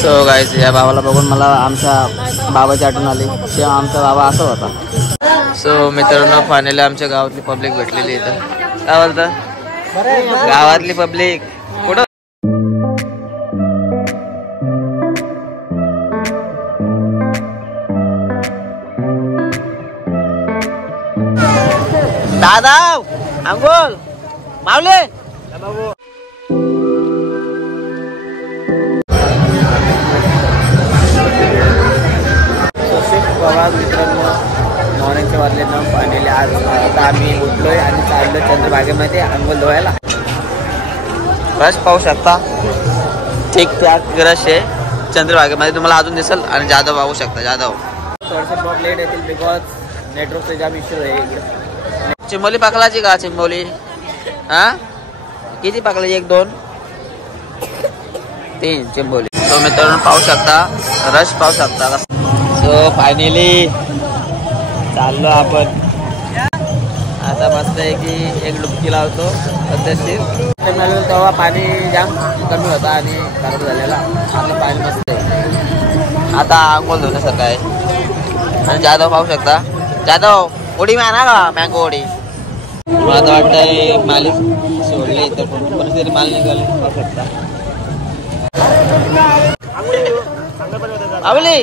So guys या बाबाला बघून मला आमच्या बाबाची आठवण आली. तेव्हा आमचा बाबा असा होता. सो मित्रांनो फायनली आमच्या गावातली पब्लिक भेटलेली इथं. काय बोलतं गावातली पब्लिक कुठं दादा अंगोल मावले मित्रांनो मॉर्निंगचे वाजले 9 फायनली आज आता आम्ही उठलोय आणि चाललोय चंद्रभागेमध्ये अंघोळ धुवायला. रश पाहू शकता ठीक ठाक रश आहे चंद्रभागेमध्ये तुम्हाला अजून दिसेल. आणि जाधव पाहू शकता जाधव थोडंसं ब्लॉग लेट येतील बिकॉज नेटवर्कचा जाम इश्यू आहे इकडे. चिंबोली पाकलाची का चिंबोली हा किती पाकलाची 1 2 3 चिंबोली. तो मित्रांनो पाहू शकता रश पाहू शकता. सो फायनली चाललो आपण आता मस्त आहे की एक डुबकी लावतो पद्धतशीर. तेव्हा पाणी जाम कमी होता आणि खराब झालेला. आता पाणी मस्त आहे आता अंघोळ धुण्यासारखं आहे. आणि जाधव पाहू शकता जाधव उडी मारा का मँगो उडी. मला आता वाटतंय मालिक सोडले तर परिस्थिती माल निघाले पाहू शकता. माऊली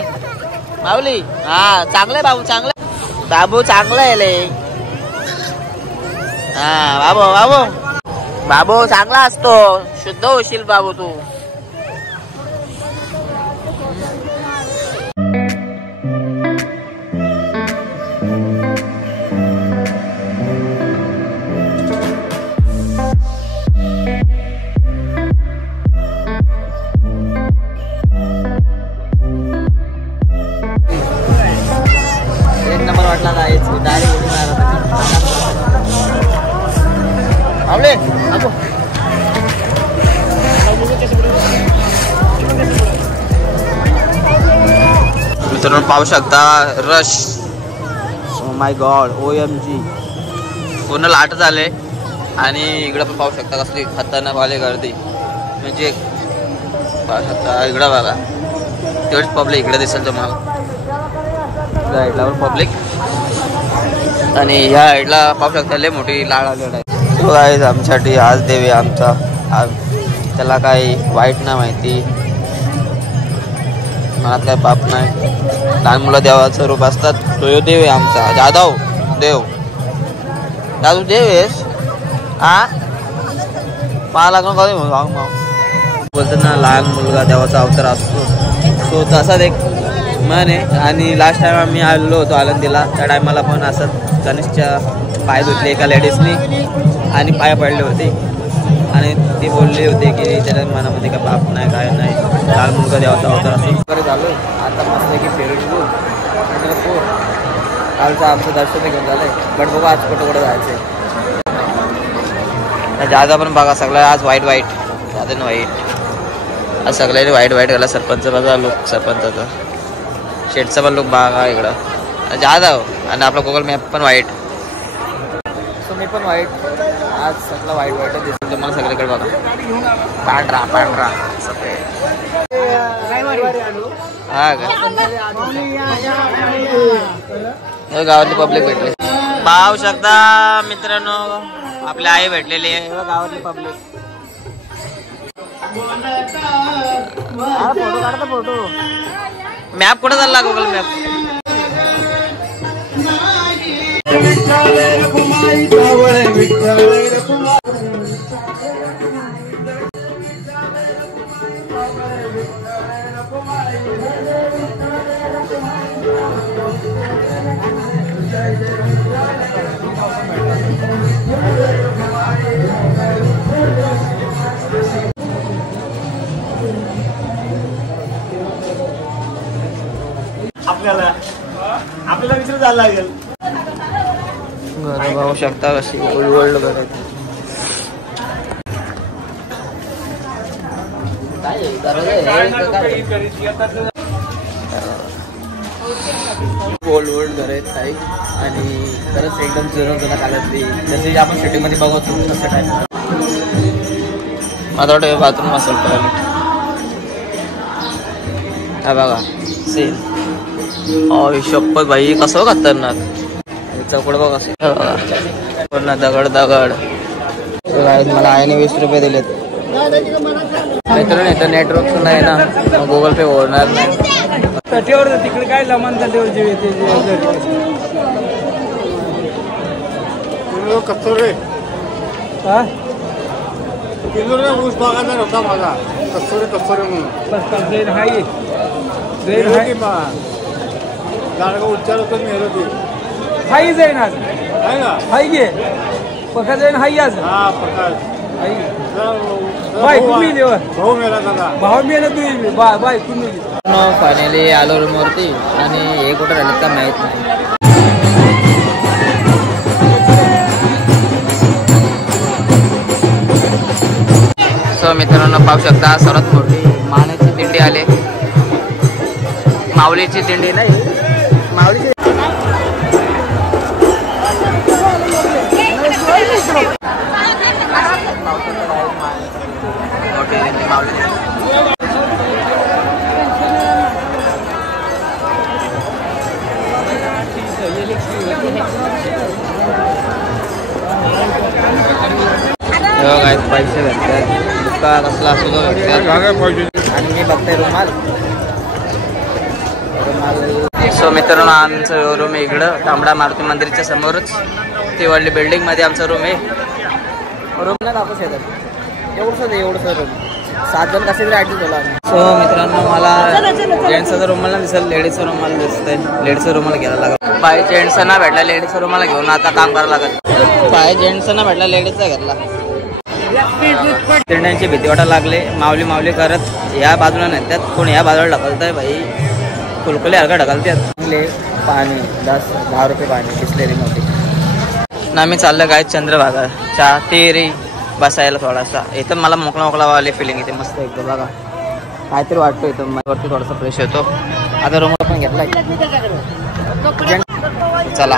माऊली हा चांगलंय बाबू चांगलं बाबू चांगलं आहे ले. हा बाबू बाबू बाबू चांगला असतो शुद्ध होशील बाबू तू. वाटला जायच डायरेक्ट उडी मारले. मित्रांनो पाहू शकता rush. Oh my God OMG पूर्ण लाट झाले. आणि इकडं पण पाहू शकता कसली खतरनाक वाले गर्दी. म्हणजे पाहू शकता इकडं बघा तेवढीच पब्लिक इकडे दिसेल तुम्हाला. साईडला पण पब्लिक आणि ह्या साईडला पाहू शकता लय मोठी लाळ आलेला आहे. तो आहे आमच्यासाठी आज देव आहे आमचा. आज त्याला काही वाईट नाही माहिती मनात काही पाप नाही. लहान मुलं देवाचं रूप असतात. तो देव आहे आमचा जाधव देव. जाधव देव आहेस हा मला लागून बोलतो ना लहान मुलगा देवाचा अवतार असतो. तो तसाच एक मन आहे. आणि लास्ट टाइम आम्ही आलेलो होतो आळंदीला त्या टायमाला पण असंच गणेशच्या पाय धुतले एका लेडीजनी आणि पाय पडले होते. आणि ती बोलली होती की त्याच्या मनामध्ये काय पाप नाही काय नाही लहान मुलगा देवाचा अवतार असतो. वगैरे झालो आता मस्त की फेरीटू कालचं आमचं दर्शन घेऊन झालंय. बट बघा आज कुठं जायचंय. जादा पण बघा सगळं आज वाईट जादा वाईट आज सगळ्यांनी वाईट घाला. सरपंचाचा लुक सरपंचाचा शेटचा पण लुक बघा इकडं जाधव. आणि आपला गुगल मॅप पण वाईट. सो मी पण वाईट आज सगळं वाईट दिसतं तुम्हाला सगळीकडे बघा. पांढरा सफेद हा का गावातली पब्लिक भेटली पाहू शकता मित्रांनो. आपली आई भेटलेली आहे गावातली पब्लिक. फोटो काढता फोटो. मॅप कुठं चालला गुगल मॅप. आपल्याला विचार जायला लागेल. घर पाहू शकता कशी ओल्ड घर आहेत. ओल्ड घर आहेत काही आणि खरंच एकदम जुनं काळातली जसे आपण सिटीमध्ये बघतो तसं काय. माझा वाटतं बाथरूम असेल हा बघा सीन. शपथ भाई कसं खतरनाक. चौकड बघा पूर्ण दगड दगड. मला आईने 20 रुपये दिलेत. मित्रांनो इथं नेटवर्क सुद्धा आहे ना, गुगल पे होणार नाही. तटीवर तिकडे काय लमान तटीवर जे येते कस्तुरे हा ऊस बागायचा होता माझा. कस्तुरे म्हणून ट्रेन हाय ट्रेन हाय गाडगा उच्चार होतो मी हेलो ती हाई जाईन आज आहे ना. हाय गे पका जाईन हाई आज हा प्रकार हाई बाय तुम्ही देवा भाऊ मेला दादा. भाव मेला तुम्ही बाय तुम्ही फायनली आलो रूमवरती आणि हे कुठं राहिलं का माहीत नाही. सो मित्रांनो पाहू शकता सर्वात मोठी मानेची दिंडी आले. माऊलीची दिंडी नाही, माऊलीची मोठी दिंडी माऊली. पैसे भेटतात दुका कसला असू भेटतात. आणि मी बघतोय रुमाल. सो मित्रांनो आमचं रूम आहे इकडं तांबडा मारुती मंदिराच्या समोरच ती वाढली बिल्डिंग मध्ये आमचा रूम आहे. रूम नाही दाखवू शकत एवढंच रूम 7 जण कसे तरी ऍडजस्ट झाला. सो मित्रांनो मला जेंट्सचा रुमाल ना दिसेल, लेडीजचा रुमाल दिसतंय. लेडीजचा रुमाल घ्यायला लागला. बाय जेंट्सचा ना भेटला, लेडीजचा रुमाल घेऊन आता काम करायला लागत. बाय जेंट्सचा ना भेटला, लेडीजचा घेतला. दिंड्यांची भीती वाटायला लागले. माऊली माऊली करत या बाजूला नेतात, कोण या बाजूला ढकलतंय भाई. कुलकुले हलका ढकलतात. पाणी 10 रुपये पाणी बिसलेरी मोठी ना. मी चाललं काय चंद्रभागा चहा तेरी बसायला थोडासा. इथं मला मोकळा मोकळावाली फिलिंग येते मस्त एकदम. बघा काहीतरी वाटतो इथं वरती थोडासा फ्रेश होतो. आता रूम पण घेतलाय. चला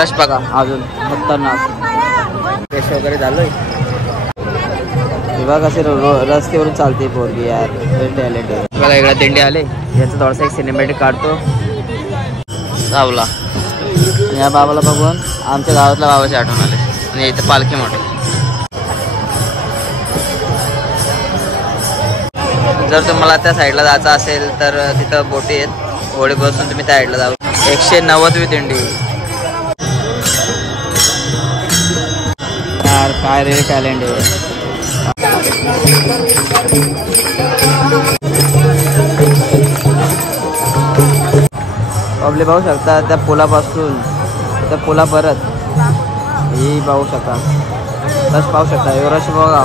रश बघा अजून खतरनाक. फ्रेश वगैरे झालोय. बघा कसे रस्त्यावरून चालते पोरगी यार. टॅलेंट आहे बघा. इकडे दिंडी आले. याचा थोडासा एक सिनेमॅटिक काढतो. सावला या बाबाला बघून आमच्या गावातल्या बाबाची आठवण आले. आणि इथं पालखी मोठी. जर तुम्हाला त्या साईडला जायचं असेल तर तिथं बोटी आहेत. होडी बसून तुम्ही त्या साईडला जाऊ. 190वी दिंडी यार. काय रे टॅलेंट आहे. पब्लिक पाहू शकता त्या पुलापासून त्या पुला परत ही पाहू शकता. रश पाहू शकता. रश बघा.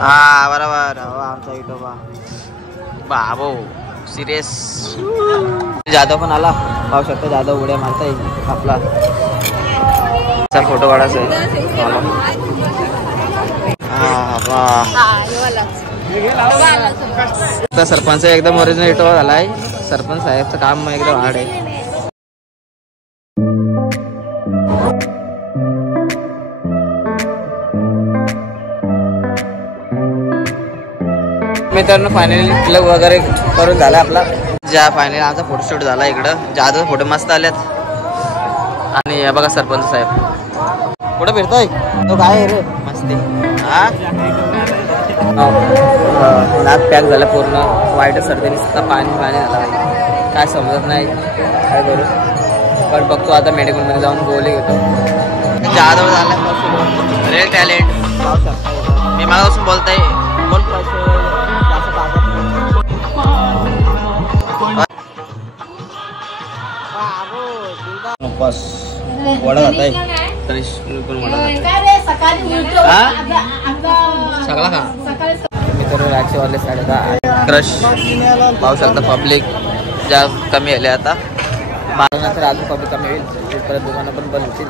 हा बरोबर आमचा विठोबा बाबो सिरियस. जाधव पण आला पाहू शकता. जाधव उड्या मारता येईल आपला. फोटो काढायचा आहे. सरपंच एकदम ओरिजिनल विठोबा झालाय. सरपंच साहेबचं काम एकदम हार्ड आहे. मित्रांनो फायनली प्लग वगैरे करून झाला आपला. ज्या फायनली आमचा फोटोशूट झाला इकडं. जाधव फोटो मस्त आलेत. आणि या बघा सरपंच साहेब कुठं फिरतोय तो. काय आहे रे मस्ती. हा नाक पॅक झाला पूर्ण. वाईट सर्दी नुसता पाणी झाला. काय समजत नाही काय करू. पण बघतो आता मेडिकलमध्ये जाऊन गोळी घेतो. जाधव झाला रेल टॅलेंट. मी मलापासून बोलताय. कोण पैसे वडा जात आहे. सगळा का मित्र राक्षे वाले 10:30. क्रश पाहू शकता. पब्लिक ज्या कमी आले आता. 12 नंतर अजून पब्लिक कमी होईल. परत दुकानं पण बंद होतील.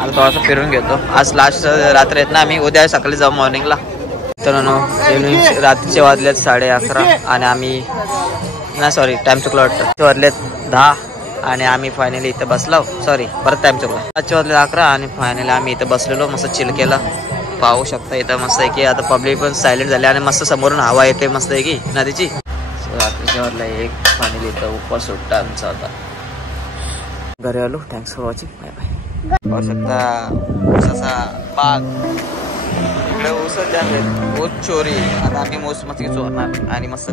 आता थोडासा फिरून घेतो. आज लास्ट रात्री आहेत ना. आम्ही उद्या सकाळी जाऊ मॉर्निंगला. मित्रांनो रात्रीचे वाजलेत 11:30 आणि आम्ही नाही सॉरी टाइम चुकला वाटतं. वाजलेत 10 आणि आम्ही फायनली इथं बसलो. सॉरी परत टाइम चुकला. 5 वाजले 11 आणि फायनली आम्ही इथं बसलेलो. मस्त चिल केला. पाहू शकता इथं मस्त आहे की आता पब्लिक पण सायलेंट झाले आणि मस्त समोरून हवा येते मस्त आहे की नदीची. त्याच्यावरला एक पाणी लिहितं उपर सुट्टा आमचा आता. घरी आलो. Thanks for watching. Bye bye. पाहू शकता ऊसाचा बाग. इकडे ऊसच जास्त ऊस चोरी. आता आम्ही ऊस मस्त चोरणार आणि मस्त